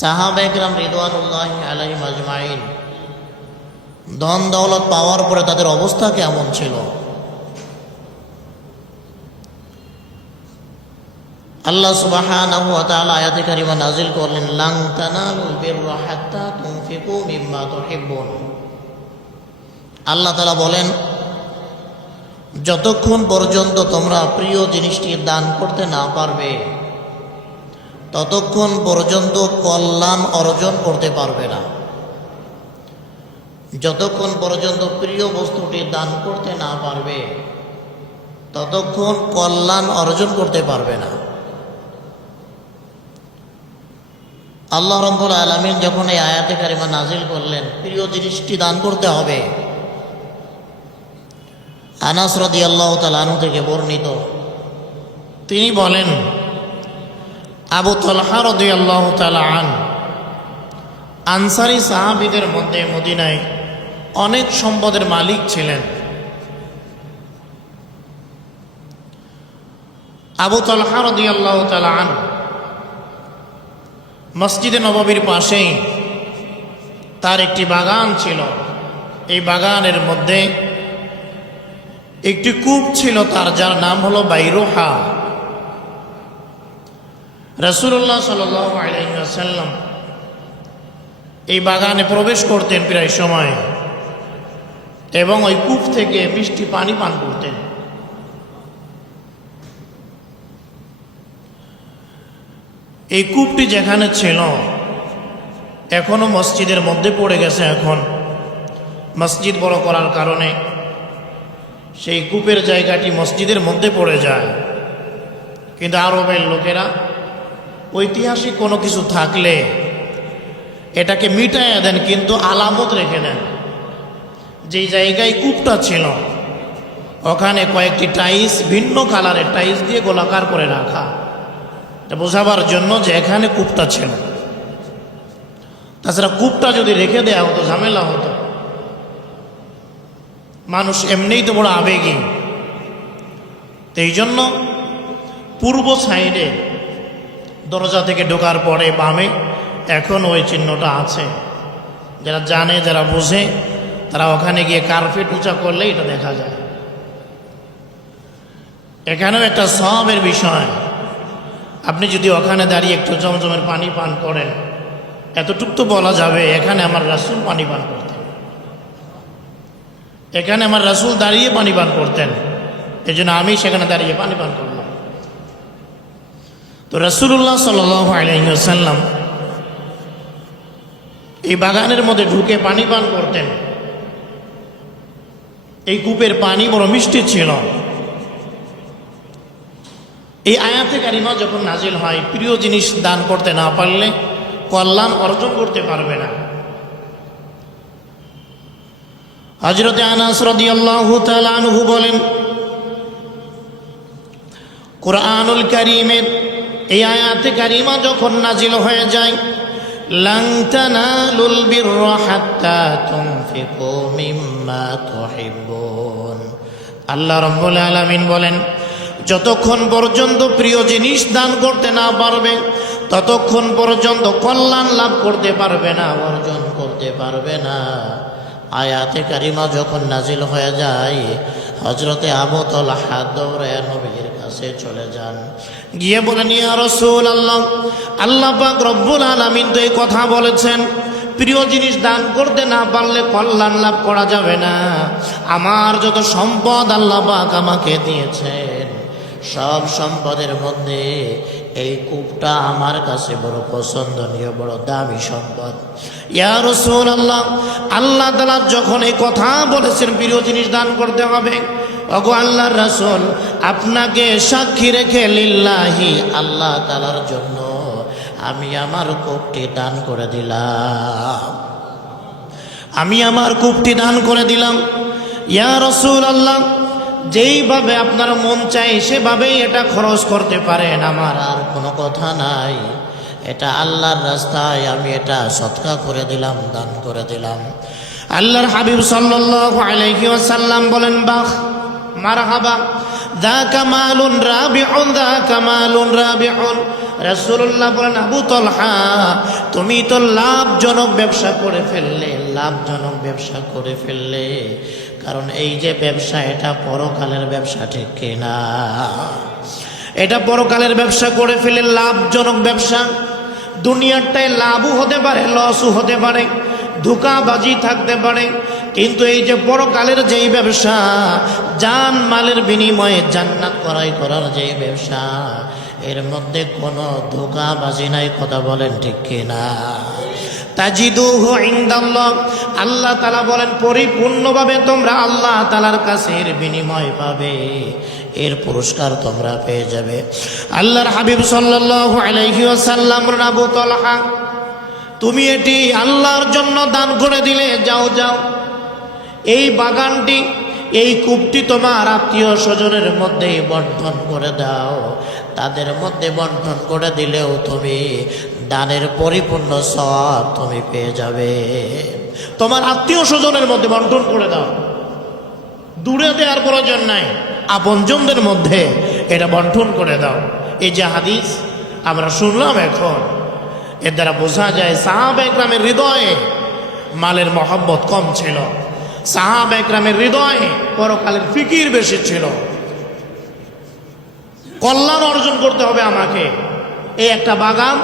সাহাবায়ে কেরাম রিদওয়ানুল্লাহি আলাইহিম আজমাইন ধন দৌলত পাওয়ার পরে তাদের অবস্থা কেমন ছিল? আল্লাহ সুবহানাহু ওয়া তাআলা আয়াতে কারিমা নাযিল করলেন, লান তানালুল বিররা হাত্তা তুনফিকু মিম্মা তুহিব্বুন। আল্লাহ তাআলা বলেন, যতক্ষণ পর্যন্ত তোমরা প্রিয় জিনিসটি দান করতে না পারবে ততক্ষণ পর্যন্ত কল্যাণ অর্জন করতে পারবে না। যতক্ষণ পর্যন্ত প্রিয় বস্তুটি দান করতে না পারবে ততক্ষণ কল্যাণ অর্জন করতে পারবে না। আল্লাহ রাব্বুল আলামিন যখন এই আয়াতে কারিমা নাজিল করলেন, প্রিয় জিনিসটি দান করতে হবে, আনাস রাদিয়াল্লাহু তাআলা আনহু থেকে বর্ণিত, তিনি বলেন, আবু তালহা রাদিয়াল্লাহু তাআলা আনসারী সাহাবীদের মধ্যে মদিনায় অনেক সম্পদের মালিক ছিলেন। আবু তালহা রাদিয়াল্লাহু তাআলা মসজিদে নববীর পাশেই তার একটি বাগান ছিল। এই বাগানের মধ্যে একটি কূপ ছিল তার, যার নাম হলো বাইরুহা। রাসূলুল্লাহ সাল্লাল্লাহু আলাইহি ওয়াসাল্লাম এই বাগানে প্রবেশ করতেন প্রায় সময় এবং ওই কূপ থেকে মিষ্টি পানি পান করতেন। এই কূপটি যেখানে ছিল এখনো মসজিদের মধ্যে পড়ে গেছে। এখন মসজিদ বড় করার কারণে সেই কূপের জায়গাটি মসজিদের মধ্যে পড়ে যায়। কিন্তু আরবের লোকেরা ঐতিহাসিক কোনো কিছু থাকলে এটাকে মিটাইয়া দেন, কিন্তু আলামত রেখে দেন। যেই জায়গায় কূপটা ছিল ওখানে কয়েকটি টাইলস, ভিন্ন কালারের টাইলস দিয়ে গোলাকার করে রাখা, এটা বোঝাবার জন্য যে এখানে কূপটা ছিল। তাছাড়া কূপটা যদি রেখে দেওয়া হতো ঝামেলা হতো। মানুষ এমনিই তো বড় আবেগী, তো এই জন্য পূর্ব সাইডে দরজা থেকে ঢোকার পরে বামে এখন ওই চিহ্নটা আছে। যারা জানে, যারা বোঝে, তারা ওখানে গিয়ে কার্পেট উঁচা করলে এটা দেখা যায়। এখানেও একটা সওয়াবের বিষয়, আপনি যদি ওখানে দাঁড়িয়ে একটু জমজমের পানি পান করেন, এতটুক তো বলা যাবে এখানে আমার রাসূল পানি পান করতেন, এখানে আমার রাসূল দাঁড়িয়ে পানি পান করতেন, এই জন্য আমি সেখানে দাঁড়িয়ে পানি পান করলাম। তো রাসূলুল্লাহ সাল্লাল্লাহু আলাইহি ওয়াসাল্লাম এই বাগানের মধ্যে ঢুকে পানি পান করতেন। এই কূপের পানি বড় মিষ্টি ছিল। এই আয়াতে কারিমা যখন নাজিল হয়, প্রিয় জিনিস দান করতে না পারলে কল্যাণ অর্জন করতে পারবে না। হযরত আনাস রাদিয়াল্লাহু তাআলা আনহু বলেন, কুরআনুল কারীমের এই আয়াতে কারিমা যখন নাজিল হয়ে যায়, লান তানালুল বিররা হাত্তা তুনফিকু মিম্মা তুহিব্বুন, আল্লাহ রাব্বুল আলামিন বলেন, যতক্ষণ পর্যন্ত প্রিয় জিনিস দান করতে না পারবে ততক্ষণ পর্যন্ত কল্যাণ লাভ করতে পারবে না, অর্জন করতে পারবে না। আয়াতে কারিমা যখন নাজিল হয়ে যায়, হযরতে আবু তালহা দৌড়ে নবীর কাছে চলে যান, গিয়ে বলেন, ইয়া রাসূলুল্লাহ, আল্লাহ পাক রব্বুল আলামিন তো এই কথা বলেছেন, প্রিয় জিনিস দান করতে না পারলে কল্যাণ লাভ করা যাবে না। আমার যত সম্পদ আল্লাহ পাক আমাকে দিয়েছেন, সব সম্পদের মধ্যে এই কূপটা আমার কাছে বড় পছন্দনীয়, বড় দামি সম্পদ। ইয়া রাসূলুল্লাহ, আল্লাহ তাআলা যখন এই কথা বলেছেন প্রিয় জিনিস দান করতে হবে, ওগো আল্লাহর রাসূল, আপনাকে সাক্ষী রেখে লিল্লাহি, আল্লাহ তাআলার জন্য আমি আমার কূপটি দান করে দিলাম, আমি আমার কূপটি দান করে দিলাম। ইয়া রাসূলুল্লাহ, যেইভাবে আপনার মন চায় সেভাবেই এটা খরচ করতে পারেন, আমার আর কোনো কথা নাই, এটা আল্লাহর রাস্তায় আমি এটা সদকা করে দিলাম, দান করে দিলাম। আল্লাহর হাবিব সাল্লাল্লাহু আলাইহি ওয়াসাল্লাম বলেন, বাহ, মারহাবা, যাকা মালুন রাবিউন, যাকা মালুন রাবিউন। রাসূলুল্লাহ বলেন, আবু তালহা তুমি তো লাভজনক ব্যবসা করে ফেললে, লাভজনক ব্যবসা করে ফেললে। কারণ এই যে ব্যবসা, এটা পরকালের ব্যবসা, ঠিক কিনা? এটা পরকালের ব্যবসা করে ফেলে লাভজনক ব্যবসা। দুনিয়ারটায় লাভও হতে পারে, লসও হতে পারে, ধোঁকাবাজি থাকতে পারে, কিন্তু এই যে পরকালের যেই ব্যবসা, জান মালের বিনিময়ে জান্নাত করার যেই ব্যবসা, এর মধ্যে কোনো ধোঁকাবাজি নাই। কথা বলেন ঠিক কিনা? তাজিদুহু ইনদাল্লাহ, আল্লাহ তাআলা বলেন পরিপূর্ণভাবে তোমরা আল্লাহ তাআলার কাছে এর বিনিময় পাবে, এর পুরস্কার তোমরা পেয়ে যাবে। আল্লাহর হাবিব সাল্লাল্লাহু আলাইহি ওয়াসাল্লাম, আবু তালহা তুমি এটি আল্লাহর জন্য দান করে দিলে, যাও যাও এই বাগানটি, এই কূপটি তোমার আত্মীয় স্বজনের মধ্যে বন্টন করে দাও। তাদের মধ্যে বন্টন করে দিলেও তুমি দানের পরিপূর্ণ সওয়াব তুমি পেয়ে যাবে। তোমার আত্মীয় স্বজনের মধ্যে বন্টন করে দাও, দূরে দেওয়ার প্রয়োজন নাই, আপনজনদের মধ্যে এটা বন্টন করে দাও। এই যে হাদিস আমরা শুনলাম এখন, এর দ্বারা বোঝা যায় সাহাবা একরামের হৃদয়ে মালের মহব্বত কম ছিল, সাহাবা একরামের হৃদয়ে পরকালের ফিকির বেশি ছিল। কল্যাণ অর্জন করতে হবে আমাকে, এই একটা বাগান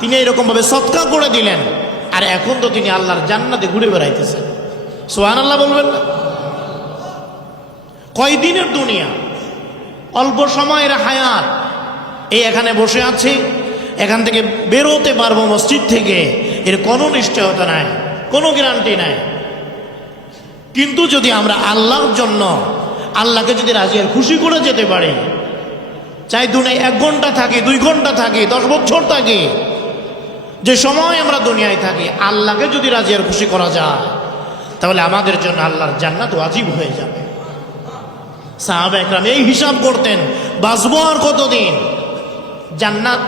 তিনি এরকমভাবে সৎকার করে দিলেন, আর এখন তো তিনি আল্লাহর জান্নাতে ঘুরে বেড়াইতেছেন। সুবহানাল্লাহ বলবেন না? কয়দিনের দুনিয়া, অল্প সময়ের হায়াত। এই এখানে বসে আছি, এখান থেকে বেরোতে পারবো মসজিদ থেকে, এর কোনো নিশ্চয়তা নাই, কোনো গ্যারান্টি নাই। কিন্তু যদি আমরা আল্লাহর জন্য, আল্লাহকে যদি রাজি আর খুশি করে যেতে পারি, চাই দুনিয়ায় 1 ঘন্টা থাকি, 2 ঘন্টা থাকি, 10 বছর থাকি, যে সময় আমরা দুনিয়ায় থাকি, আল্লাহকে যদি রাজি আর খুশি করা যায়, তাহলে আমাদের জন্য আল্লাহর জান্নাত ওয়াজিব হয়ে যাবে। সাহাবা একরাম এই হিসাব করতেন, বাঁচবো আর কতদিন, জান্নাত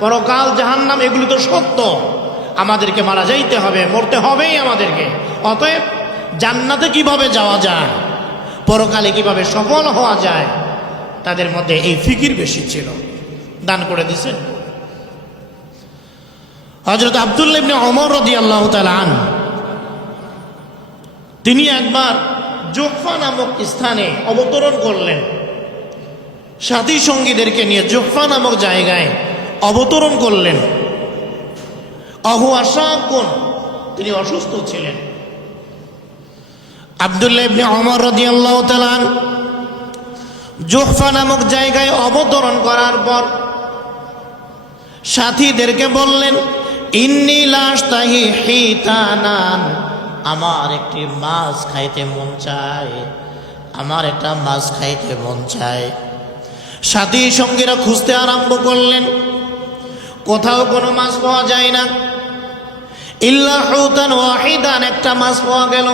পরকাল জাহান্নাম এগুলি তো সত্য, আমাদেরকে মারা যাইতে হবে, মরতে হবেই আমাদেরকে। অতএব জান্নাতে কিভাবে যাওয়া যায়, পরকালে কিভাবে সফল হওয়া যায়, তাদের মধ্যে এই ফিকির বেশি ছিল। দান করে দিয়েছেন। হযরত আব্দুল্লাহ ইবনে ওমর রাদিয়াল্লাহু তাআলা আনহু তিনি একবার জুহফা নামক স্থানে অবতরণ করলেন, সাথী সঙ্গীদেরকে নিয়ে জুহফা নামক জায়গায় অবতরণ করলেন। আশাকুন, তিনি অসুস্থ ছিলেন। আব্দুল্লাহ ইবনে ওমর রাদিয়াল্লাহু তাআলা আনহু জুহফা নামক জায়গায় অবতরণ করার পর সাথীদেরকে বললেন, ইন্নী লা আশতাহি হিতানান, আমার একটি মাছ খাইতে মন চায়, আমার একটা মাছ খাইতে মন চায়। সাথী সঙ্গীরা খুঁজতে আরম্ভ করলেন, কোথাও কোনো মাছ পাওয়া যায় না। ইল্লা হুতান ওয়াহিদান, একটা মাছ পাওয়া গেল।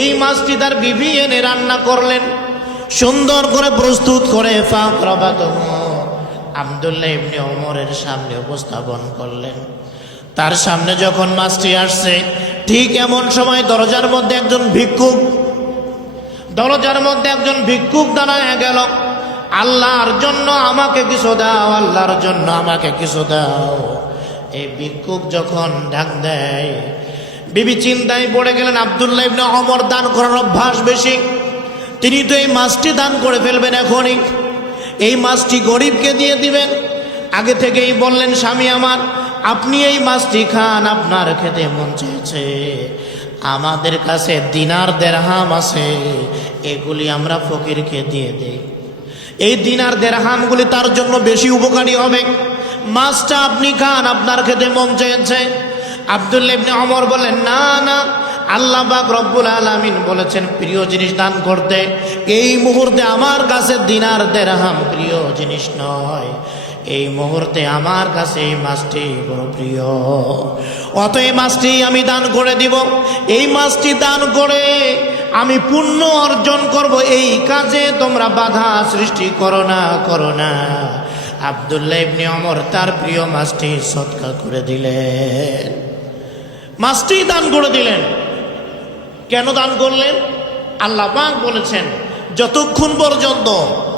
এই মাছটি তার বিবি এনে রান্না করলেন, সুন্দর করে প্রস্তুত করে ফাকরাবাতুহু আব্দুল্লাহ ইবনে ওমরের সামনে উপস্থাপন করলেন। তার সামনে যখন মাছটি আসছে, ঠিক এমন সময় দরজার মধ্যে একজন ভিক্ষুক দাঁড়ায় গেল। আল্লাহর জন্য আমাকে কিছু দাও, আল্লাহর জন্য আমাকে কিছু দাও। এই ভিক্ষুক যখন ডাক দেয়, বিবি চিন্তায় পড়ে গেলেন। আব্দুল্লাহ ইবনে ওমর দান করার অভ্যাস বেশি, তিনি তো এই মাছটি দান করে ফেলবেন এখনই, এই মাছটি গরিবকে দিয়ে দিবেন। আগে থেকেই বললেন, স্বামী আমার, আপনি এই মাছটি খান, আপনার খেতে মন চেয়েছে, আমাদের কাছে দিনার দেরহাম আছে, এগুলি আমরা ফকিরকে দিয়ে দেই। এই দিনার দেরহামগুলি তার জন্য বেশি উপকারী হবে, মাছটা আপনি খান, আপনার খেতে মন চেয়েছে। আব্দুল্লাহ ইবনে ওমর বলেন, না না, আল্লাহ পাক রব্বুল আলামিন বলেছেন প্রিয় জিনিস দান করতে। এই মুহূর্তে আমার কাছে দিনার দেরহাম প্রিয় জিনিস নয়, এই মুহূর্তে আমার কাছে এই মাছটি বড় প্রিয়, অতএব মাছটি আমি দান করে দিব। এই মাছটি দান করে আমি পুণ্য অর্জন করব, এই কাজে তোমরা বাধা সৃষ্টি করো না। আব্দুল্লাহ ইবনে ওমর তার প্রিয় মাছটি সদকা করে দিলেন, মাছটি দান করে দিলেন। কেন দান করলেন? আল্লাহ পাক বলেছেন, যতক্ষণ পর্যন্ত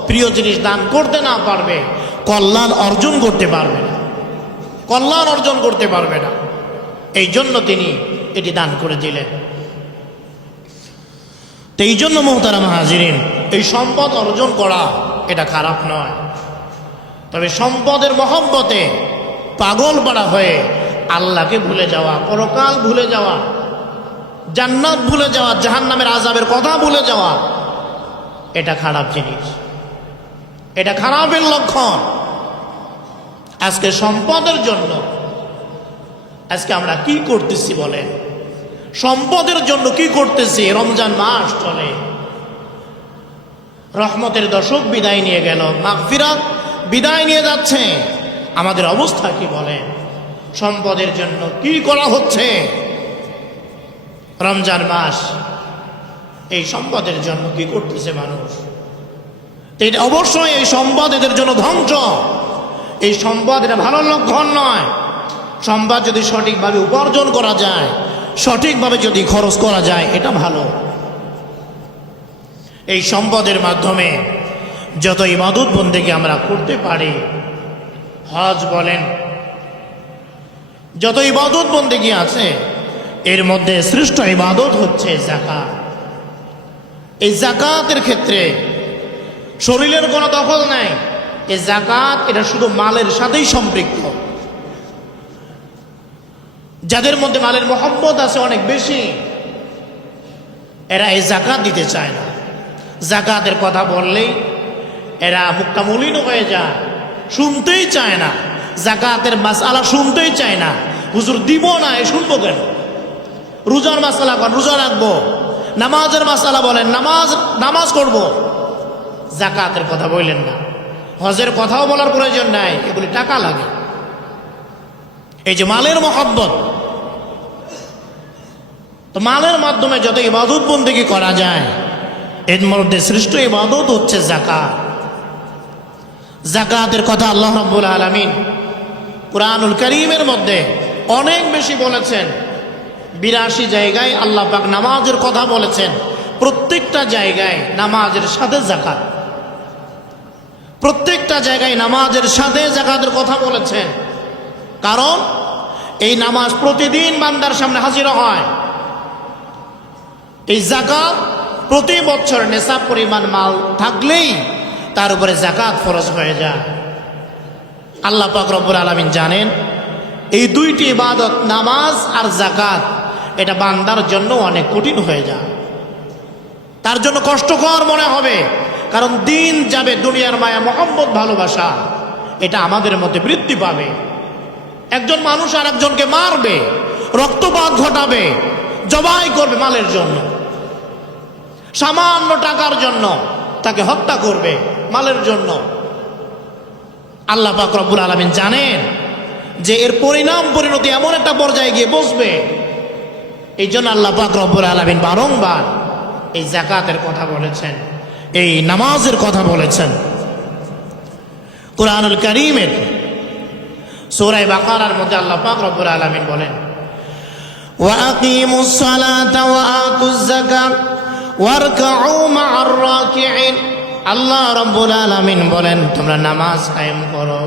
প্রিয় জিনিস দান করতে না পারবে, কল্যাণ অর্জন করতে পারবে না, কল্যাণ অর্জন করতে পারবে না। এই জন্য তিনি এটি দান করে দিলেন। তো এই জন্য মোহতারাম হাজিরিন, এই সম্পদ অর্জন করা এটা খারাপ নয়, তবে সম্পদের মহব্বতে পাগল পাড়া হয়ে আল্লাহকে ভুলে যাওয়া, পরকাল ভুলে যাওয়া, জান্নাত ভুলে যাওয়া, জাহান্নামের আযাবের কথা ভুলে যাওয়া, এটা খারাপ জিনিস, এটা খারাপের লক্ষণ। আজকে সম্পদের জন্য আজকে আমরা কি করতেছি বলেন? সম্পদের জন্য কি করতেছি? রমজান মাস চলে, রহমতের দশক বিদায় নিয়ে গেল, মাগফিরাত বিদায় নিয়ে যাচ্ছে, আমাদের অবস্থা কি বলেন? সম্পদের জন্য কি করা হচ্ছে? রমজান মাস, এই সম্পদের জন্য কি করতেছে মানুষ? এটা অবশ্যই এই সম্পদ এদের জন্য ধ্বংস। এই সম্পদ এটা ভালো লক্ষণ নয়। সম্পদ যদি সঠিকভাবে উপার্জন করা যায়, সঠিকভাবে যদি খরচ করা যায়, এটা ভালো। এই সম্পদের মাধ্যমে যত ইবাদত বন্দেগী আমরা করতে পারি, হজ বলেন, যত ইবাদত বন্দেগী আছে, এর মধ্যে শ্রেষ্ঠ ইবাদত হচ্ছে যাকাত। এই যাকাতের ক্ষেত্রে শরীরের কোনো দখল নাই। এই যাকাত এটা শুধু মালের সাথেই সম্পৃক্ত। যাদের মধ্যে মালের মহব্বত আছে অনেক বেশি, এরা এই যাকাত দিতে চায় না। যাকাতের কথা বললেই এরা মুখটা মলিন হয়ে যায়, শুনতেই চায় না। যাকাতের মাসআলা শুনতেই চায় না। হুজুর দিব না, এ শুনবো কেন? রোজার মাসআলা করেন, রোজা রাখবো। নামাজের মাসআলা বলেন, নামাজ করব। যাকাতের কথা বললেন না। হজের কথাও বলার প্রয়োজন নাই, এগুলি টাকা লাগে। এই যে মালের মহব্বত, তো মালের মাধ্যমে যত ইবাদত বন্দেগী করা যায়, এর মধ্যে শ্রেষ্ঠ ইবাদত হচ্ছে যাকাত। যাকাতের কথা আল্লাহ রাব্বুল আলামিন কুরআনুল কারীমের মধ্যে অনেক বেশি বলেছেন। 82 জায়গায় আল্লাহ পাক নামাজের কথা বলেছেন। প্রত্যেকটা জায়গায় নামাজের সাথে যাকাত, প্রত্যেকটা জায়গায় নামাজের সাথে যাকাতের কথা বলেছেন। কারণ এই নামাজ প্রতিদিন বান্দার সামনে হাজির হয়। এই যাকাত প্রতি বছর নেশাব পরিমাণ মাল থাকলেই তার উপরে যাকাত ফরজ হয়ে যায়। আল্লাহ পাক রব্বুল আলামিন জানেন এই দুইটি ইবাদত, নামাজ আর যাকাত, এটা বান্দার জন্য অনেক কঠিন হয়ে যায়, তার জন্য কষ্টকর মনে হবে। কারণ দিন যাবে, দুনিয়ার মায়া মহব্বত ভালোবাসা এটা আমাদের মধ্যে বৃদ্ধি পাবে। একজন মানুষ আর একজনকে মারবে, রক্তপাত ঘটাবে, জবাই করবে মালের জন্য, সামান্য টাকার জন্য তাকে হত্যা করবে মালের জন্য। আল্লাহ পাক রব্বুল আলামিন জানেন যে এর পরিণতি এমন একটা পর্যায়ে গিয়ে বসবে। এই জন্য আল্লাহ পাক রব্বুল আলামিন বারংবার এই যাকাতের কথা বলেছেন, এই নামাজের কথা বলেছেন। কুরআনুল কারীমের সূরা বাকারার মধ্যে আল্লাহ পাক রব্বুল আলামিন বলেন, ওয়া আকিমুস সালাতা ওয়া আতুজ যাকাত ওয়ারকাউ মা'আর রাকিঈন। আল্লাহ রাব্বুল আলামিন বলেন, তোমরা নামাজ কায়েম করো,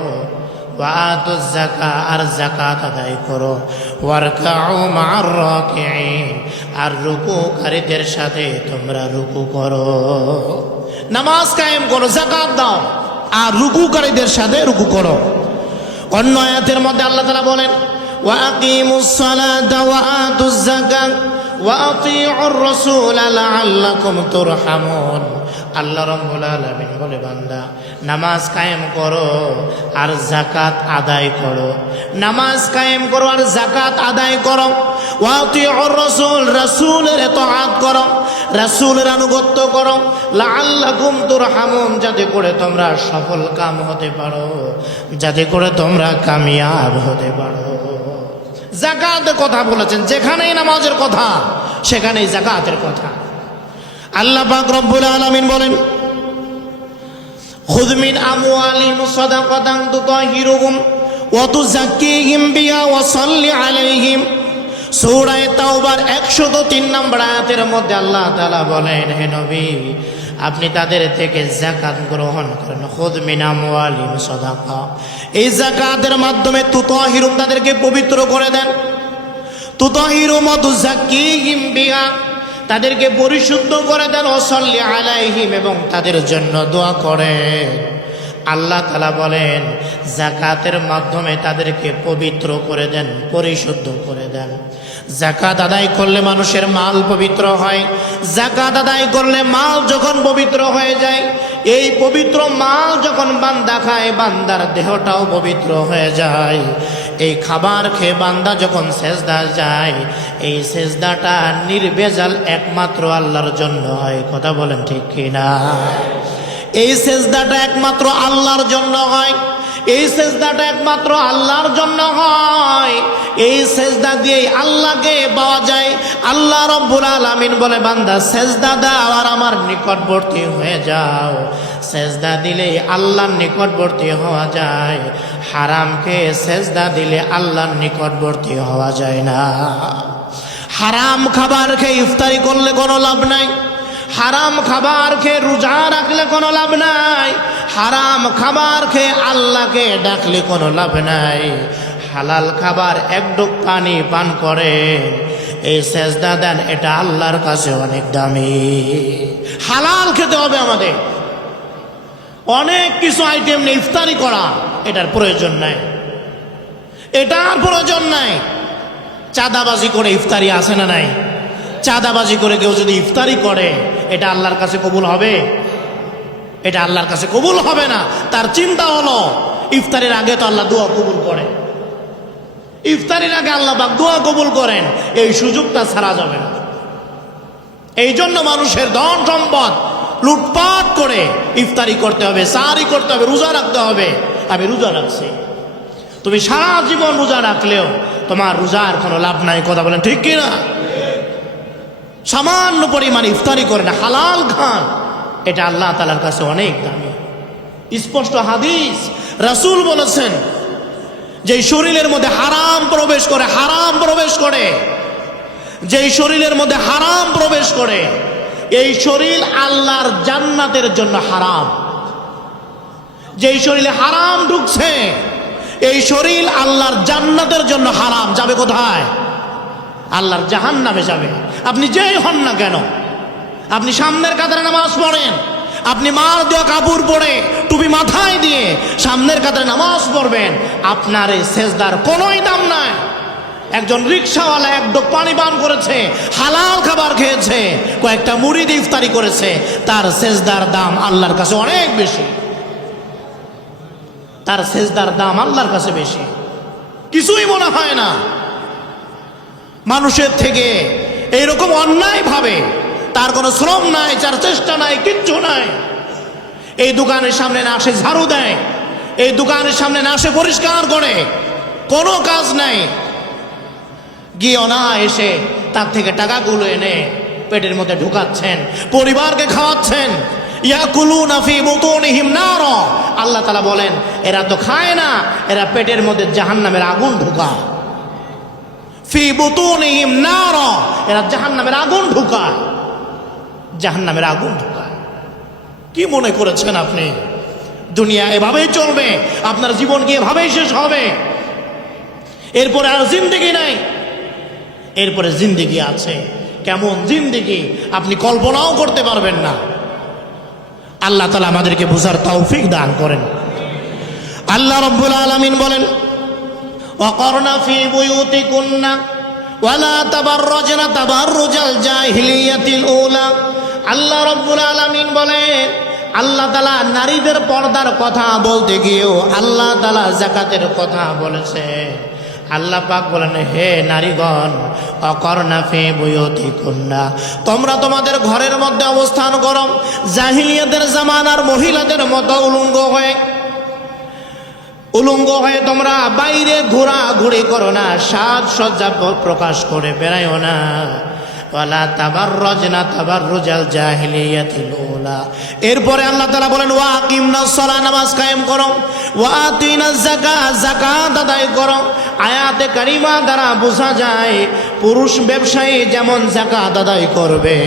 ওয়া আতুজ যাকাত, আর যাকাত আদায় করো, ওয়ারকাউ মা'আর রাকিঈন, আর রুকুকারীদের সাথে তোমরা রুকু করো। নামাজ কায়েম করো, যাকাত দাও, আর রুকুকারীদের সাথে রুকু করো। অন্য আয়াতের মধ্যে আল্লাহ তাআলা বলেন, ওয়া আকিমুস সালাতা ওয়া আতুজ যাকাত ওয়া আতিউর রাসূলা লাআল্লাকুম তুরহামুন। আল্লাহ রাব্বুল আলামিন বলে, বান্দা নামাজ কায়েম করো আর যাকাত আদায় করো, নামাজ কায়েম করো আর যাকাত আদায় করো। ওয়া আতিউর রাসূল, রাসূলের ইতাআত করো, রাসূলের আনুগত্য করো। লাআল্লাকুম তুরহামুন, যাতে করে তোমরা সফল কাম হতে পারো, যাতে করে তোমরা কামিয়াব হতে পারো। যাকাতের কথা বলেছেন, যেখানেই নামাজের কথা সেখানেই যাকাতের কথা। আল্লাহ পাক রব্বুল আলামিন বলেন, খুয মিন আমওয়ালিহিম সাদাকাতান তুতাহিরুহুম ওয়া তুযাক্কিহিম বিহা ওয়া সাল্লি আলাইহিম। সূরা তাওবার 103 নম্বর আয়াতের মধ্যে আল্লাহ তাআলা বলেন, হে নবী, আপনি তাদের থেকে যাকাত গ্রহণ করেন। খুদ মিন আমওয়ালিহিম সাদাকা, এই যাকাতের মাধ্যমে তুতাহিরুম, তাদেরকে পবিত্র করে দেন। তুতাহিরুম ওয়া তুযাক্কিহিম বিহা, তাদেরকে পরিশুদ্ধ করে দেন। ওয়াসাল্লি আলাইহিম, এবং তাদের জন্য দোয়া করেন। আল্লাহ তাআলা বলেন যাকাতের মাধ্যমে তাদেরকে পবিত্র করে দেন, পরিশুদ্ধ করে দেন। যাকাত আদায় করলে মানুষের মাল পবিত্র হয়। যাকাত আদায় করলে মাল যখন পবিত্র হয়ে যায়, এই পবিত্র মাল যখন বান্দা খায়, বান্দার দেহটাও পবিত্র হয়ে যায়। এই খাবার খেয়ে বান্দা যখন সেজদা যায়, এই সেজদাটা নির্ভেজাল একমাত্র আল্লাহর জন্য হয়। কথা বলেন ঠিক কিনা? এই সেজদাটা একমাত্র আল্লাহর জন্য হয়। এই সেজদাটা একমাত্র আল্লাহর জন্য হয়। এই সেজদা দিয়েই আল্লাহকে পাওয়া যায়। আল্লাহ রাব্বুল আলামিন বলে, বান্দা সেজদা দাও আর আমার নিকটবর্তী হয়ে যাও। সেজদা দিলেই আল্লাহর নিকটবর্তী হওয়া যায়। হারামকে সেজদা দিলে আল্লাহর নিকটবর্তী হওয়া যায় না। হারাম খাবার খেয়ে ইফতারি করলে কোনো লাভ নাই। হারাম খাবার খেয়ে রোজা রাখলে কোনো লাভ নাই। হারাম খাবার খেয়ে আল্লাহকে ডাকলে কোনো লাভ নাই। হালাল খাবার এক ডুব পানি পান করে এই সেজদা দেন, এটা আল্লাহর কাছে অনেক দামি। হালাল খেতে হবে আমাদের। অনেক কিছু আইটেম নিয়ে ইফতারি করা, এটার প্রয়োজন নাই, এটার প্রয়োজন নাই। চাঁদাবাজি করে ইফতারি আসে না নাই? চাঁদাবাজি করে কেউ যদি ইফতারি করে, এটা আল্লাহর কাছে কবুল হবে? এটা আল্লাহর কাছে কবুল হবে না। তার চিন্তা হলো ইফতারির আগে তো আল্লাহ দোয়া কবুল করে, ইফতারির আগে আল্লাহ পাক দোয়া কবুল করেন, এই সুযোগটা ছাড়া যাবে না। এই জন্য মানুষের ধন সম্পদ লুটপাট করে ইফতারি করতে হবে, সাহারি করতে হবে, রোজা রাখতে হবে। আমি রোজা রাখছি, তুমি সারা জীবন রোজা রাখলেও তোমার রোজার কোনো লাভ নাই। কথা বলেন ঠিক কিনা? সামান্য পরিমাণ ইফতারি করেন, হালাল খান, এটা আল্লাহ তাআলার কাছে অনেক দামি। স্পষ্ট হাদিস, রাসূল বলেছেন যে শরীরের মধ্যে হারাম প্রবেশ করে, হারাম প্রবেশ করে, যেই শরীরের মধ্যে হারাম প্রবেশ করে, এই শরীর আল্লাহর জান্নাতের জন্য হারাম। যেই শরীরে হারাম ঢুকছে, এই শরীর আল্লাহর জান্নাতের জন্য হারাম। যাবে কোথায়? আল্লাহর জাহান্নামে যাবে। আপনি যেই হন না কেন, আপনি সামনের কাতারে নামাজ পড়েন, আপনি মার দেওয়া কাপড় পরে টুপি মাথায় দিয়ে সামনের কাতারে নামাজ পড়বেন, আপনার এই সেজদার কোনোই দাম নাই। একজন রিকশাওয়ালা এক ডোক পানি পান করেছে, হালাল খাবার খেয়েছে, কয়েকটা মুড়ি দিয়ে ইফতারি করেছে, তার সেজদার দাম আল্লাহর কাছে অনেক বেশি। তার সেজদার দাম আল্লাহর কাছে বেশি, কিছুই মনে হয় না। মানুষের থেকে এইরকম অন্যায় ভাবে, তার কোনো শ্রম নাই, তার চেষ্টা নাই, কিচ্ছু নাই। এই দোকানের সামনে না আসে ঝাড়ু দেয়, এই দোকানের সামনে না আসে পরিষ্কার করে, কোনো কাজ নাই। গিয়ে না এসে তার থেকে টাকাগুলো এনে পেটের মধ্যে ঢুকাচ্ছেন, পরিবারকে খাওয়াচ্ছেন। ইয়াকুলুনা ফি বুতুনিহিম নার, আল্লাহ তাআলা বলেন এরা তো খায় না, এরা পেটের মধ্যে জাহান্নামের আগুন ঢুকায়। ফি বুতুনিহিম নার, এরা জাহান্নামের আগুন ঢুকায়, জাহান্নামের আগুন ঢুকায়। কি মনে করেছেন আপনি দুনিয়া এভাবেই চলবে? আপনার জীবন কি এভাবেই শেষ হবে? এরপরে আর জিন্দেগি নাই, এরপরে জিন্দেগি আছে। কেমন জিন্দেগি আপনি কল্পনাও করতে পারবেন না। আল্লাহ তাআলা আমাদেরকে বুঝার তৌফিক দান করেন। আল্লাহ রাব্বুল আলামিন বলেন, ওয়াকরনা ফি বুয়ুতিকুন্না ওয়ালা তাবাররাজনা তাবাররুজাল জাহিলিয়াতিল উলা। আল্লাহ রাব্বুল আলামিন বলেন, আল্লাহ তাআলা নারীদের পর্দার কথা বলতে গিয়েও আল্লাহ তাআলা যাকাতের কথা বলেছে। আল্লাহ পাক বলেন, হে নারীগণ, অকরনা ফি বুয়ুতিকুন্না, তোমরা তোমাদের ঘরের মধ্যে অবস্থান করো, জাহিলিয়াতের জামানার মহিলাদের মতো উলঙ্গ হয়ে তোমরা বাইরে ঘোরাঘুরি করো না, সাজসজ্জা প্রকাশ করে বেড়াইও না। ওয়ালা তাবাররাজনা তাবাররুজাল জাহিলিয়াতিল উলা। এরপরে আল্লাহ তাআলা বলেন, ওয়া আকিমনাস সালাহ, নামাজ কায়েম করো, ওয়া আতিনাজ যাকাত, যাকাত আদায় করো। আয়াতে কারিমা দ্বারা বোঝা যায় পুরুষ ব্যবসায়ী যেমন যাকাত আদায় করবে,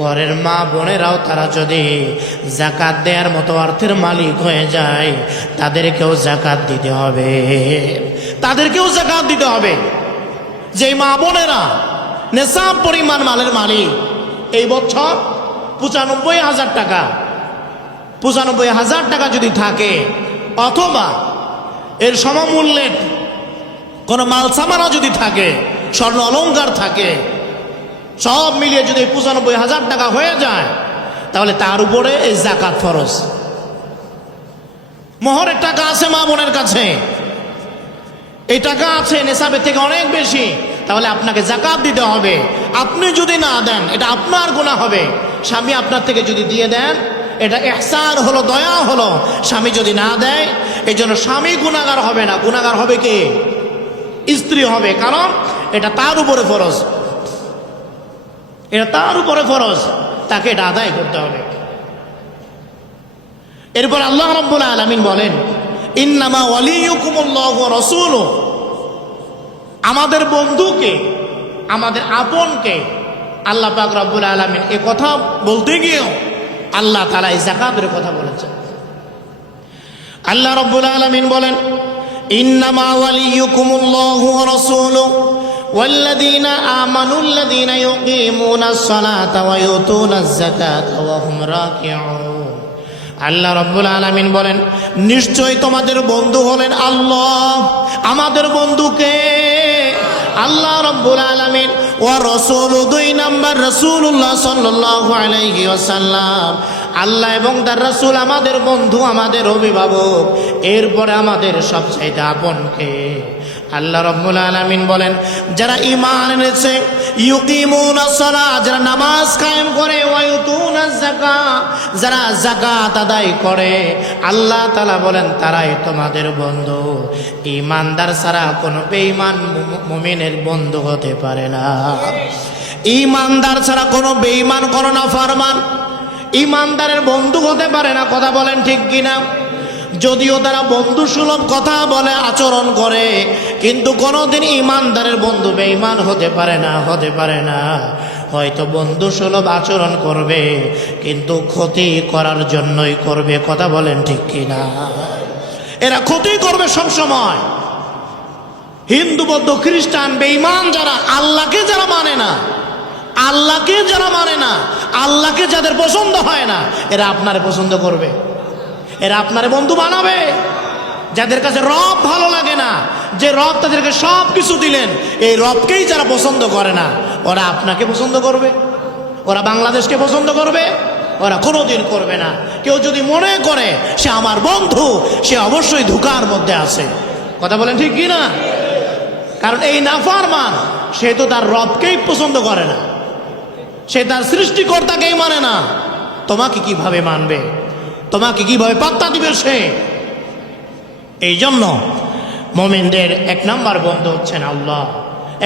ঘরের মা বোনেরাও তারা যদি যাকাত দেওয়ার মতো অর্থের মালিক হয়ে যায়, তাদেরকেও যাকাত দিতে হবে, তাদেরকেও যাকাত দিতে হবে। যে মা বোনেরা নেশাব পরিমাণ মালের মালিক, এই বছর 95,000 টাকা, 95,000 টাকা যদি থাকে, অথবা এর সমমূল্যের কোনো মাল সামানা যদি থাকে, স্বর্ণ অলংকার থাকে, সব মিলিয়ে যদি 95,000 টাকা হয়ে যায়, তাহলে তার উপরে এই যাকাত ফরজ। মোহরের টাকা আছে মা বোনের কাছে, এই টাকা আছে নেশাবের থেকে অনেক বেশি, তাহলে আপনাকে যাকাত দিতে হবে। আপনি যদি না দেন, এটা আপনার গুনাহ হবে। স্বামী আপনার থেকে যদি দিয়ে দেন, এটা ইহসান হলো, দয়া হলো। স্বামী যদি না দেয়, এই জন্য স্বামী গুনাহগার হবে না, গুনাহগার হবে কে? স্ত্রী হবে, কারণ এটা তার উপরে ফরজ, এটা তার উপরে ফরজ, তাকে এটা আদায় করতে হবে। এরপর আল্লাহ রাব্বুল আলামিন বলেন, ইন্নামা ওয়ালিয়ুকুমুল্লাহু ওয়া রাসূলুহু, আমাদের বন্ধুকে, আমাদের আপনকে আল্লাহ পাক রব্বুল আলামিন এ কথা বলতে গিয়েও আল্লাহ তাআলা এই যাকাতের কথা বলেছেন। আল্লাহ রাব্বুল আলামিন বলেন, ইন্নামা ওয়ালিয়ুকুমুল্লাহু ওয়া রাসূলুহু ওয়াল্লাযীনা আমানুল্লাযীনা ইউকিমুনাস সালাতা ওয়া ইউতুনাজ যাকাতা ওয়া হুম রাকিউন। আল্লাহ রাব্বুল আলামিন বলেন, নিশ্চয় তোমাদের বন্ধু হলেন আল্লাহ। আমাদের বন্ধুকে আল্লাহ রাব্বুল আলামিন ওয়া রাসূলু, 2 নাম্বার রাসূলুল্লাহ সাল্লাল্লাহু আলাইহি ওয়াসাল্লাম। আল্লাহ এবং তার রাসূল আমাদের বন্ধু, আমাদের অভিভাবক। এরপরে আমাদের সবচাইতে আপনকে আল্লাহ রাব্বুল আলামিন বলেন, যারা ঈমান এনেছে, ইউকিমুনাস সালাহ, যারা নামাজ কায়েম করে, ওয়া ইউতুনাজ যাকাত, যারা যাকাত আদায় করে, আল্লাহ তাআলা বলেন তারাই তোমাদের বন্ধু। ঈমানদার ছাড়া কোনো বেঈমান মুমিনের বন্ধু হতে পারে না। ঈমানদার ছাড়া কোনো বেঈমান, কোনো নাফরমান ঈমানদারের বন্ধু হতে পারে না। কথা বলেন ঠিক কিনা? যদিও তারা বন্ধু সুলভ কথা বলে, আচরণ করে, কিন্তু কোনোদিন ঈমানদারের বন্ধু বেঈমান হতে পারে না, হতে পারে না। হয়তো বন্ধু সুলভ আচরণ করবে, কিন্তু ক্ষতি করার জন্যই করবে। কথা বলেন ঠিক কিনা? এরা ক্ষতি করবে সব সময়। হিন্দু, বৌদ্ধ, খ্রিস্টান, বেঈমান যারা, আল্লাহকে যারা মানে না, আল্লাহকে যারা মানে না, আল্লাহকে যাদের পছন্দ হয় না, এরা আপনারে পছন্দ করবে, এরা আপনারে বন্ধু বানাবে। যাদের কাছে রব ভালো লাগে না, যে রব তাদেরকে সব কিছু দিলেন, এই রবকেই যারা পছন্দ করে না, ওরা আপনাকে পছন্দ করবে? ওরা বাংলাদেশকে পছন্দ করবে? ওরা কোনোদিন করবে না। কেউ যদি মনে করে সে আমার বন্ধু, সে অবশ্যই ধোঁকার মধ্যে আছে। কথা বলেন ঠিক কি না? কারণ এই নাফরমান, সে তো তার রবকেই পছন্দ করে না, সে তার সৃষ্টিকর্তাকেই মানে না। তোমাকে কিভাবে মানবে? তোমাকে কিভাবে পাত্তা দিবে সে? এই জন্য মুমিনদের 1 নাম্বার বন্ধু হচ্ছেন আল্লাহ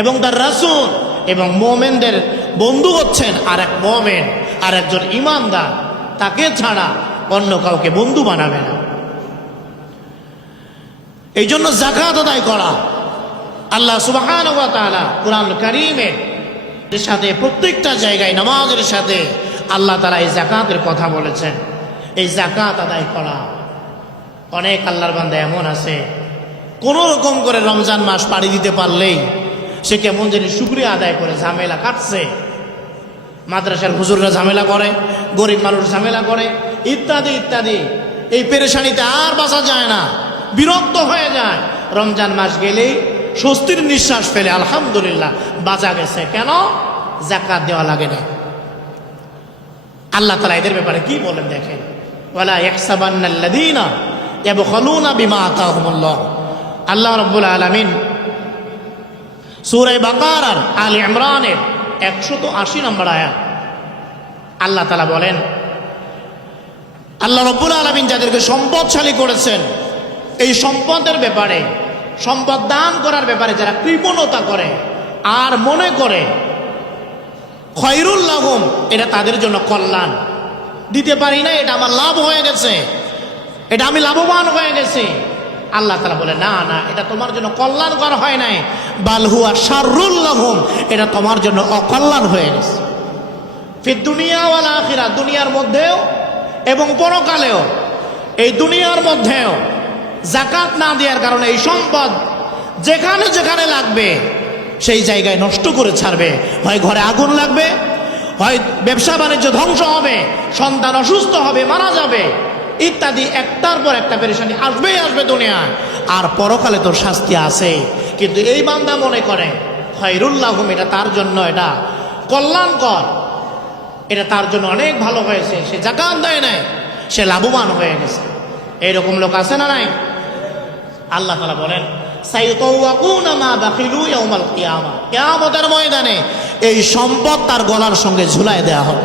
এবং তার রাসূল, এবং মুমিনদের বন্ধু হচ্ছেন আরেক মুমিন, আরেকজন ঈমানদার। তাকে ছাড়া অন্য কাউকে বন্ধু বানাবে না। এই জন্য যাকাত আদায় করা, আল্লাহ সুবহানাহু ওয়া তাআলা কুরআন কারীমের সাথে প্রত্যেকটা জায়গায় নামাজের সাথে আল্লাহ তাআলা এই যাকাতের কথা বলেছেন। এই যাকাত আদায় করা, অনেক আল্লাহর বান্দা এমন আছে, কোনো রকম করে রমজান মাস পাড়ি দিতে পারলেই সে কেমন জানি শুকরিয়া আদায় করে ঝামেলা কাটছে। মাদ্রাসার হুজুররা ঝামেলা করে, গরিব মানুষ ঝামেলা করে, ইত্যাদি ইত্যাদি। এই পেরেশানিতে আর বাঁচা যায় না, বিরক্ত হয়ে যায়। রমজান মাস গেলেই স্বস্তির নিঃশ্বাস ফেলে, আলহামদুলিল্লাহ বাঁচা গেছে। কেন? যাকাত দেওয়া লাগে না। আল্লাহ তাআলা এদের ব্যাপারে কি বলেন দেখেন, ওয়ালা ইয়াহসাবান্নাল্লাযীনা ইয়াবখালুনা বিমা আতাহুমুল্লাহ। আল্লাহ রাব্বুল আলামিন সূরা বাকারার আলে ইমরানের 180 নম্বর আয়াত আল্লাহ তাআলা বলেন, আল্লাহ রাব্বুল আলামিন যাদেরকে সম্পদশালী করেছেন, এই সম্পদের ব্যাপারে, সম্পদ দান করার ব্যাপারে যারা কৃপণতা করে আর মনে করে খয়রুল লাহুম, এটা তাদের জন্য কল্যাণ, দিতে পারি না, এটা আমার লাভ হয়ে গেছে, এটা আমি লাভবান হয়ে গেছি, আল্লাহ তাআলা বলে না না, এটা তোমার জন্য কল্যাণ করা হয় নাই, বাল হুয়া শাররুল লাহুম, এটা তোমার জন্য অকল্যাণ হয়ে গেছে। ফিদ দুনিয়া ওয়াল আখিরা, দুনিয়ার মধ্যেও এবং পরকালেও। এই দুনিয়ার মধ্যেও যাকাত না দেওয়ার কারণে এই সম্পদ যেখানে যেখানে লাগবে সেই জায়গায় নষ্ট করে ছাড়বে। হয় ঘরে আগুন লাগবে, হয় ব্যবসা বাণিজ্য ধ্বংস হবে, সন্তান অসুস্থ হবে, মারা যাবে, ইত্যাদি একটার পর একটা পেরেশানি আসবেই আসবে দুনিয়ায়। আর পরকালে তোর শাস্তি আছে। কিন্তু এই বান্দা মনে করে খায়রুল্লাহুম, এটা তার জন্য এটা কল্যাণকর, এটা তার জন্য অনেক ভালো হয়েছে, সে যাকাত দেয় নাই, সে লাভবান হয়ে গেছে। এইরকম লোক আছে না নাই? আল্লাহ তাআলা বলেন সাইয়ুতাওয়াকুনা মা বাখিলু ইয়াউমাল কিয়ামা, কিয়ামতের ময়দানে এই সম্পদ তার গলার সঙ্গে ঝুলায় দেয়া হবে।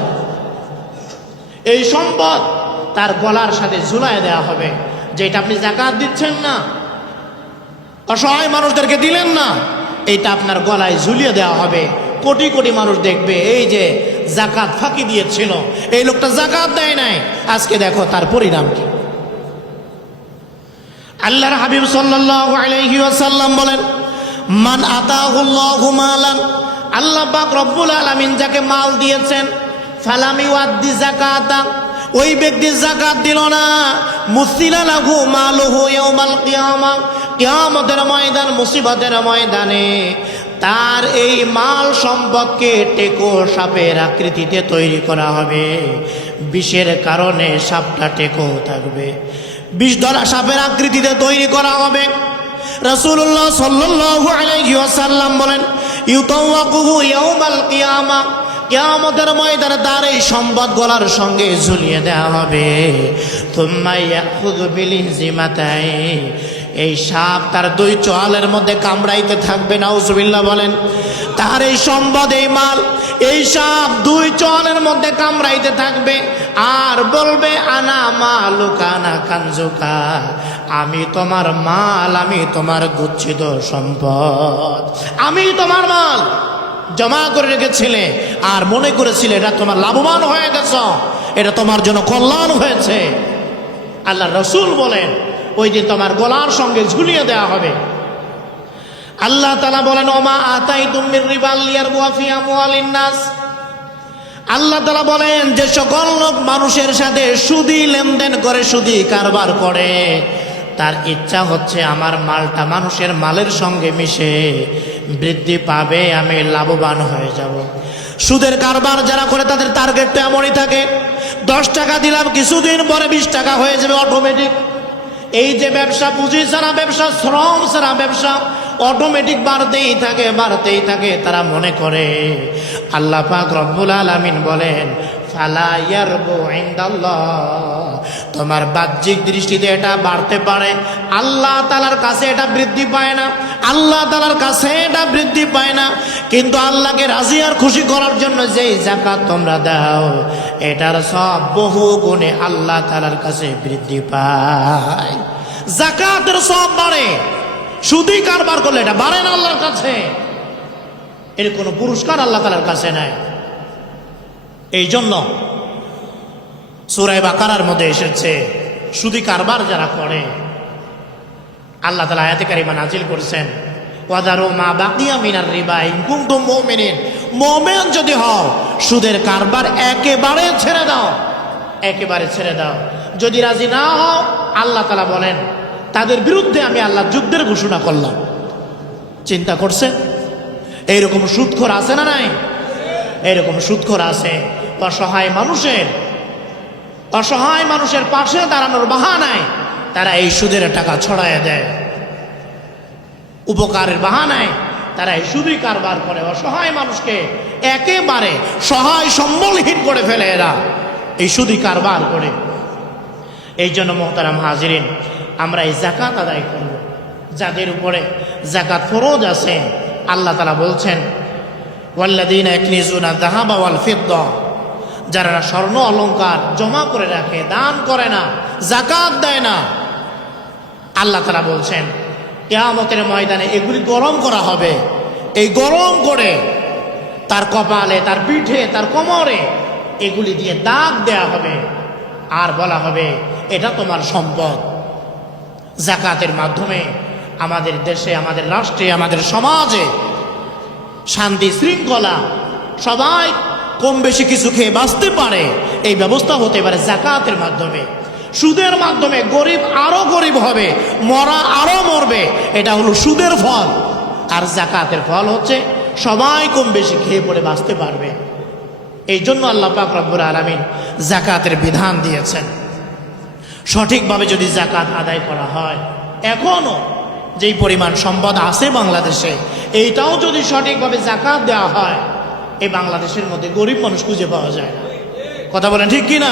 এই সম্পদ তার গলার সাথে ঝুলায় দেয়া হবে। যেটা আপনি যাকাত দিচ্ছেন না, অসহায় মানুষদেরকে দিলেন না, এইটা আপনার গলায় ঝুলিয়ে দেওয়া হবে। কোটি কোটি মানুষ দেখবে এই যে যাকাত ফাঁকি দিয়েছিল, এই লোকটা যাকাত দেয় নাই, আজকে দেখো তার পরিণাম কি। আল্লাহর হাবিব সাল্লাল্লাহু আলাইহি ওয়াসাল্লাম বলেন, মান আতাহুল্লাহু মালান, আল্লাহ পাক রব্বুল আলামিন যাকে মাল দিয়েছেন, ফালাম ইউআদ্দি যাকাতা, ওই ব্যক্তি যাকাত দিল না, মুসিলা লাহু মালুহু ইয়াউমাল কিয়ামা, কিয়ামতের ময়দান, মুসিবতের ময়দানে তার এই মাল সম্পদকে টেকো সাপের আকৃতিতে তৈরি করা হবে। বিষের কারণে সাপটা টেকো থাকবে, বিষ ধরা সাপের আকৃতিতে তৈরি করা হবে। রাসূলুল্লাহ সাল্লাল্লাহু আলাইহি ওয়াসাল্লাম বলেন, ইউতাওয়াকুহু ইয়াউমাল কিয়ামা, কিয়ামতের ময়দানে তার এই সম্পদ গলার সঙ্গে ঝুলিয়ে দেওয়া হবে। তুম্মা ইয়াখুযু বিলিহজিমাতাই, এই সাপ তার দুই চোয়ালের মধ্যে কামড়াইতে থাকবে। নাউজুবিল্লাহ বলেন। তার এই সম্পদ, এই মাল, এই সাপ দুই চোয়ালের মধ্যে কামড়াইতে থাকবে আর বলবে, আনা মালুকা আনা কানজুকা, আমি তোমার মাল, আমি তোমার গচ্ছিত সম্পদ, আমি তোমার মাল জমা করে রেখেছিলে আর মনে করেছিলে এটা তোমার লাভবান হয়ে গেছ, এটা তোমার জন্য কল্যাণ হয়েছে। আল্লাহ রাসূল বলেন ওই দিন তোমার গলার সঙ্গে ঝুলিয়ে দেওয়া হবে। আল্লাহ তাআলা বলেন, ওমা আতাইতুম মির রিবাল লিয়ারবুয়া ফি আমওয়ালিন নাস, আল্লাহ তাআলা বলেন যে সকল লোক মানুষের সাথে সুদি লেনদেন করে, সুদি কারবার করে, তার ইচ্ছা হচ্ছে আমার মালটা মানুষের মালের সঙ্গে মিশে বৃদ্ধি পাবে, আমি লাভবান হয়ে যাব। সুদের কারবার যারা করে তাদের টার্গেটটা এমনই থাকে, 10 টাকা দিলাম, কিছুদিন পরে 20 টাকা হয়ে যাবে অটোমেটিক। এই যে ব্যবসা, পুঁজি ছাড়া ব্যবসা, শ্রম ছাড়া ব্যবসা, অটোমেটিক বাড়তেই থাকে, বাড়তেই থাকে। তারা মনে করে, আল্লাহ পাক রব্বুল আলামিন বলেন, ফালা ইয়ারবু ইনদাল্লাহ, তোমার বাহ্যিক দৃষ্টিতে এটা বাড়তে পারে, আল্লাহ তাআলার কাছে এটা বৃদ্ধি পায় না, আল্লাহ তাআলার কাছে এটা বৃদ্ধি পায় না। কিন্তু আল্লাহকে রাজি আর খুশি করার জন্য যেই যাকাত তোমরা দাও, এটার সব বহু গুণে আল্লাহ তাআলার কাছে বৃদ্ধি পায়। যাকাতের সব বাড়ে, সুদি কারবার করলে এটা বাড়ে না আল্লাহর কাছে, এর কোনো পুরস্কার আল্লাহ তাআলার কাছে নাই। এই জন্য সূরা বাকারার মধ্যে এসেছে, সুদি কারবার যারা করে, আল্লাহ তাআলা আয়াতে কারিমা নাজিল করেছেন, ওয়াদারু মা বাকিয়া মিনার রিবা ইন কুনতুম মুমিনিন, মুমিন যদি হও সুদের কারবার একেবারে ছেড়ে দাও, একেবারে ছেড়ে দাও। যদি রাজি না হও, আল্লাহ তাআলা বলেন তাদের বিরুদ্ধে আমি আল্লাহ যুদ্ধের ঘোষণা করলাম। চিন্তা করছেন এইরকম সুদখোর আছে না নাই? এরকম সুদখোর আছে। অসহায় মানুষের পাশে দাঁড়ানোর বাহানায় তারা এই সুদের টাকা ছড়ায় দেয়, উপকারের বাহানায় তারা এই সুদি কারবার করে, অসহায় মানুষকে একেবারে সহায় সম্বলহীন করে ফেলে এরা এই সুদি কারবার করে। এই জন্য মোহতারাম হাজিরিন, আমরা এই যাকাত আদায় করব। যাদের উপরে যাকাত ফরজ আছে, আল্লাহ তাআলা বলছেন, ওয়াল্লাযীনা ইয়াকনিজুনা যাহাবা ওয়াল ফিদ্দা, যারা স্বর্ণ অলংকার জমা করে রাখে, দান করে না, যাকাত দেয় না, আল্লাহ তাআলা বলছেন কিয়ামতের ময়দানে এগুলি গরম করা হবে। এই গরম করে তার কপালে, তার পিঠে, তার কোমরে এগুলি দিয়ে দাগ দেয়া হবে আর বলা হবে এটা তোমার সম্পদ। যাকাতের মাধ্যমে আমাদের দেশে, আমাদের রাষ্ট্রে, আমাদের সমাজে শান্তি শৃঙ্খলা, সবাই কম বেশি কিছু খেয়ে বাঁচতে পারে, এই ব্যবস্থা হতে পারে জাকাতের মাধ্যমে। সুদের মাধ্যমে গরিব আরো গরিব হবে, মরা আরো মরবে, এটা হলো সুদের ফল। আর জাকাতের ফল হচ্ছে সবাই কম বেশি খেয়ে পড়ে বাঁচতে পারবে। এই জন্য আল্লাহ পাক রব্বুল আলামিন জাকাতের বিধান দিয়েছেন। সঠিকভাবে যদি জাকাত আদায় করা হয়, এখনো যেই পরিমাণ সম্পদ আছে বাংলাদেশে, এইটাও যদি সঠিকভাবে জাকাত দেওয়া হয়, এই বাংলাদেশের মধ্যে গরিব মানুষ খুঁজে পাওয়া যায় না। কথা বলেন ঠিক কিনা?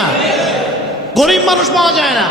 গরিব মানুষ পাওয়া যায় না।